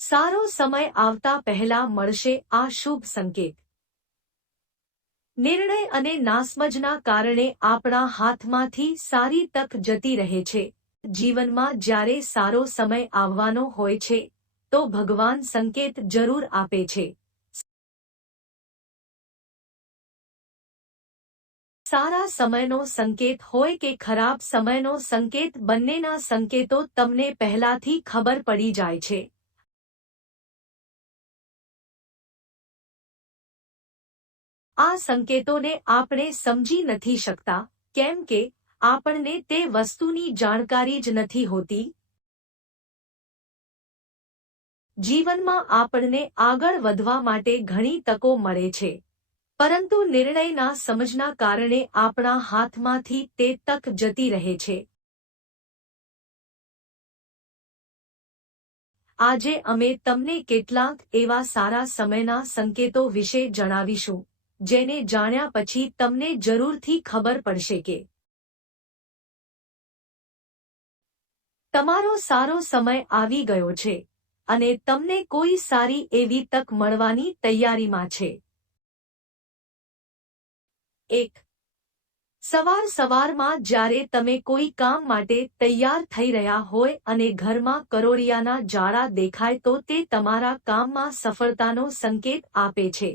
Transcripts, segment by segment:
સારો સમય આવતા પહેલા મળશે આ શુભ સંકેત। નિર્ણય અને નાસમજના કારણે આપણા હાથમાંથી સારી તક જતી રહે છે। જીવનમાં જ્યારે સારો સમય આવવાનો હોય છે તો ભગવાન સંકેત જરૂર આપે છે। સારા સમયનો સંકેત હોય કે ખરાબ સમયનો સંકેત, બંનેના સંકેતો તમને પહેલાથી ખબર પડી જાય છે। આ સંકેતોને આપણે સમજી નથી શકતા કેમ કે આપણને તે વસ્તુની જાણકારી જ નથી હોતી। જીવનમાં આપણને આગળ વધવા માટે ઘણી તકો મળે છે, પરંતુ નિર્ણયના સમજના કારણે આપણા હાથમાંથી તે તક જતી રહે છે। આજે અમે તમને કેટલાક એવા સારા સમયના સંકેતો વિશે જણાવીશું જેને જાણ્યા પછી તમને જરૂરથી ખબર પડશે કે તમારો સારો સમય આવી ગયો છે અને તમને કોઈ સારી એવી તક મળવાની તૈયારીમાં છે। 1. સવારમાં જ્યારે તમે કોઈ કામ માટે તૈયાર થઈ રહ્યા હોય અને ઘરમાં કરોળિયાના જાળા દેખાય તો તે તમારા કામમાં સફળતાનો સંકેત આપે છે।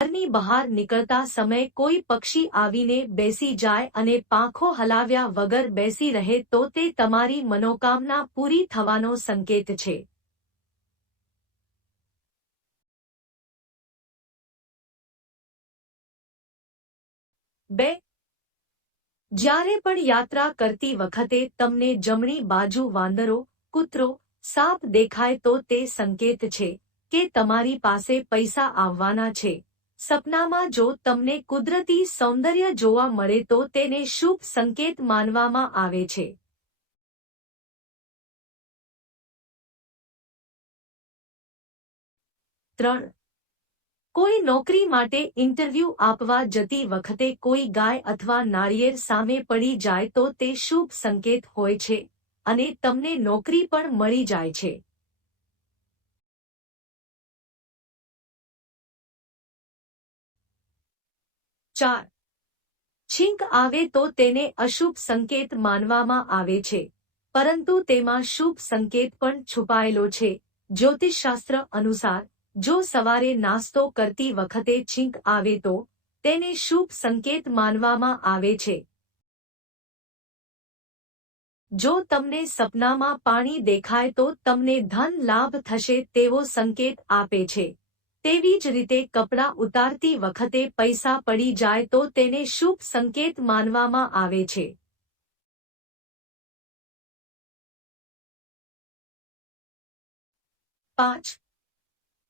ઘરની બહાર નીકળતા સમયે કોઈ પક્ષી આવીને બેસી જાય અને પાંખો હલાવ્યા વગર બેસી રહે તો તે તમારી મનોકામના પૂરી થવાનો સંકેત છે। 2. જ્યારે પણ યાત્રા કરતી વખતે તમને જમણી બાજુ વાંદરો, કૂતરો, સાપ દેખાય તો તે સંકેત છે કે તમારી પાસે પૈસા આવવાના છે। સપનામાં જો તમને કુદરતી સૌંદર્ય જોવા મળે તો તેને શુભ સંકેત માનવામાં આવે છે। 3. કોઈ નોકરી માટે ઇન્ટરવ્યૂ આપવા જતી વખતે કોઈ ગાય અથવા નાળિયેર સામે પડી જાય તો તે શુભ સંકેત હોય છે અને તમને નોકરી પણ મળી જાય છે। 4. છીંક આવે તો તેને અશુભ સંકેત માનવામાં આવે છે, પરંતુ તેમાં શુભ સંકેત પણ છુપાયેલો છે। જ્યોતિષશાસ્ત્ર અનુસાર જો સવારે નાસ્તો કરતી વખતે છીંક આવે તો તેને શુભ સંકેત માનવામાં આવે છે। જો તમને સપનામાં પાણી દેખાય તો તમને ધન લાભ થશે તેવો સંકેત આપે છે। તેવી જ રીતે કપડાં ઉતારતી વખતે પૈસા પડી જાય તો તેને શુભ સંકેત માનવામાં આવે છે। 5.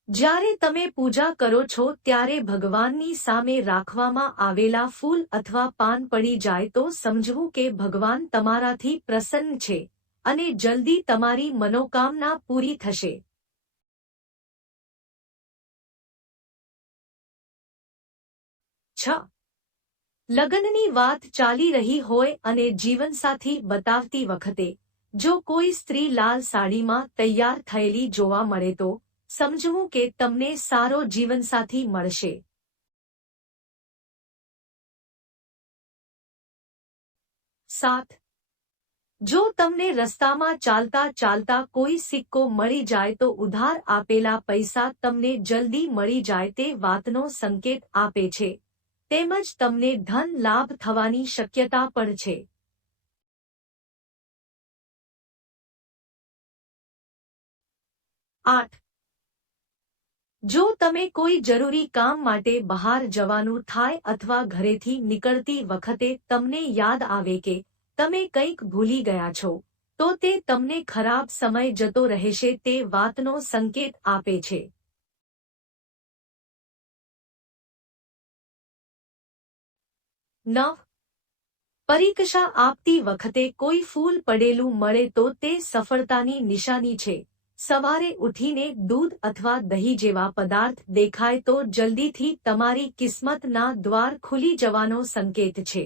જ્યારે તમે પૂજા કરો છો ત્યારે ભગવાનની સામે રાખવામાં આવેલા ફૂલ અથવા પાન પડી જાય તો સમજવું કે ભગવાન તમારાથી પ્રસન્ન છે અને જલ્દી તમારી મનોકામના પૂરી થશે। 6. લગ્નની વાત ચાલી રહી હોય અને જીવનસાથી બતાવતી વખતે જો કોઈ સ્ત્રી લાલ સાડીમાં તૈયાર થયેલી જોવા મળે તો સમજવું કે તમને સારો જીવનસાથી મળશે। 7. જો તમને રસ્તામાં ચાલતા ચાલતા કોઈ સિક્કો મળી જાય તો ઉધાર આપેલા પૈસા તમને જલ્દી મળી જાય તે વાતનો સંકેત આપે છે, તેમજ તમને ધન લાભ થવાની શક્યતા પણ છે। 8. જો તમે કોઈ જરૂરી કામ માટે બહાર જવાનું થાય અથવા ઘરેથી નીકળતી વખતે તમને યાદ આવે કે તમે કંઈક ભૂલી ગયા છો તો તે તમને ખરાબ સમય જતો રહેશે તે વાતનો સંકેત આપે છે। 9. પરીક્ષા આપતી વખતે કોઈ ફૂલ પડેલું મળે તો તે સફળતાની નિશાની છે। સવારે ઉઠીને દૂધ અથવા દહીં જેવા પદાર્થ દેખાય તો જલ્દીથી તમારી કિસ્મતના દ્વાર ખુલી જવાનો સંકેત છે।